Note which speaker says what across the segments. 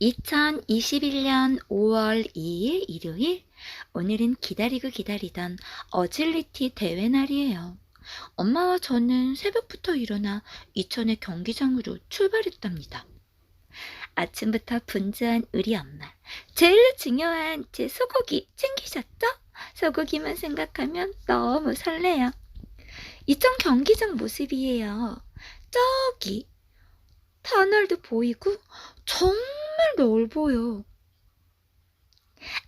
Speaker 1: 2021년 5월 2일 일요일, 오늘은 기다리고 기다리던 어질리티 대회 날이에요. 엄마와 저는 새벽부터 일어나 이천의 경기장으로 출발했답니다. 아침부터 분주한 우리 엄마. 제일 중요한 제 소고기 챙기셨죠? 소고기만 생각하면 너무 설레요. 이천 경기장 모습이에요. 저기 터널도 보이고 정말 넓어요.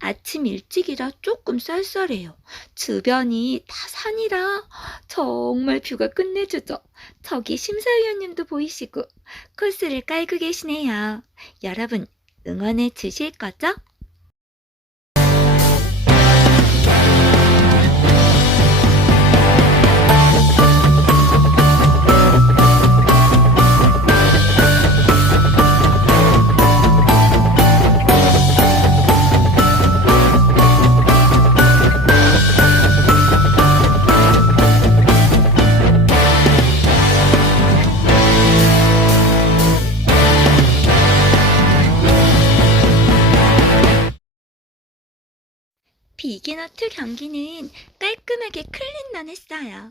Speaker 1: 아침 일찍이라 조금 쌀쌀해요. 주변이 다 산이라 정말 뷰가 끝내주죠. 저기 심사위원님도 보이시고 코스를 깔고 계시네요. 여러분 응원해 주실 거죠? 비기너트 경기는 깔끔하게 클린런 했어요.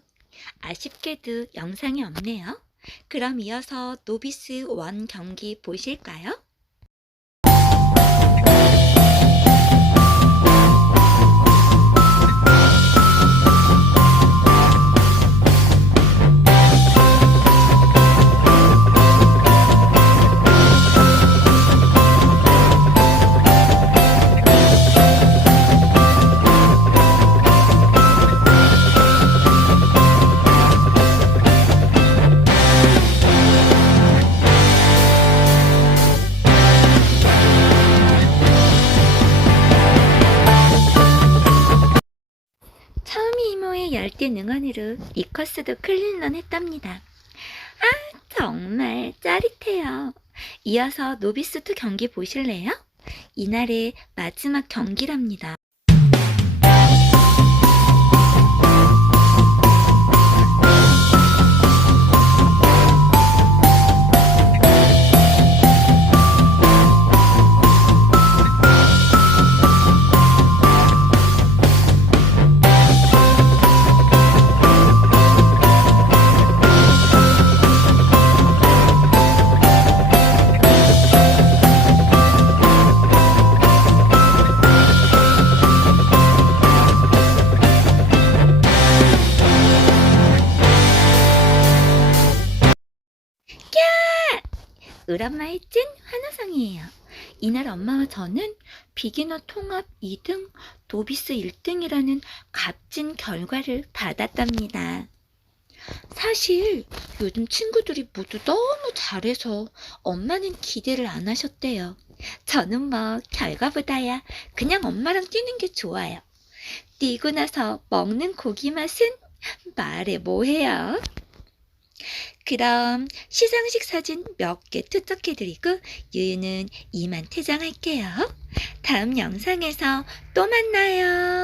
Speaker 1: 아쉽게도 영상이 없네요. 그럼 이어서 노비스 원 경기 보실까요? 이모의 열띤 응원으로 이 코스도 클린런 했답니다. 아, 정말 짜릿해요. 이어서 노비스2 경기 보실래요? 이날의 마지막 경기랍니다. 을 엄마의 찐 환호성이에요. 이날 엄마와 저는 비기너 통합 2등, 노비스 1등이라는 값진 결과를 받았답니다. 사실 요즘 친구들이 모두 너무 잘해서 엄마는 기대를 안 하셨대요. 저는 뭐 결과보다야 그냥 엄마랑 뛰는 게 좋아요. 뛰고 나서 먹는 고기 맛은 말해 뭐해요. 그럼 시상식 사진 몇 개 투척해드리고 유유는 이만 퇴장할게요. 다음 영상에서 또 만나요.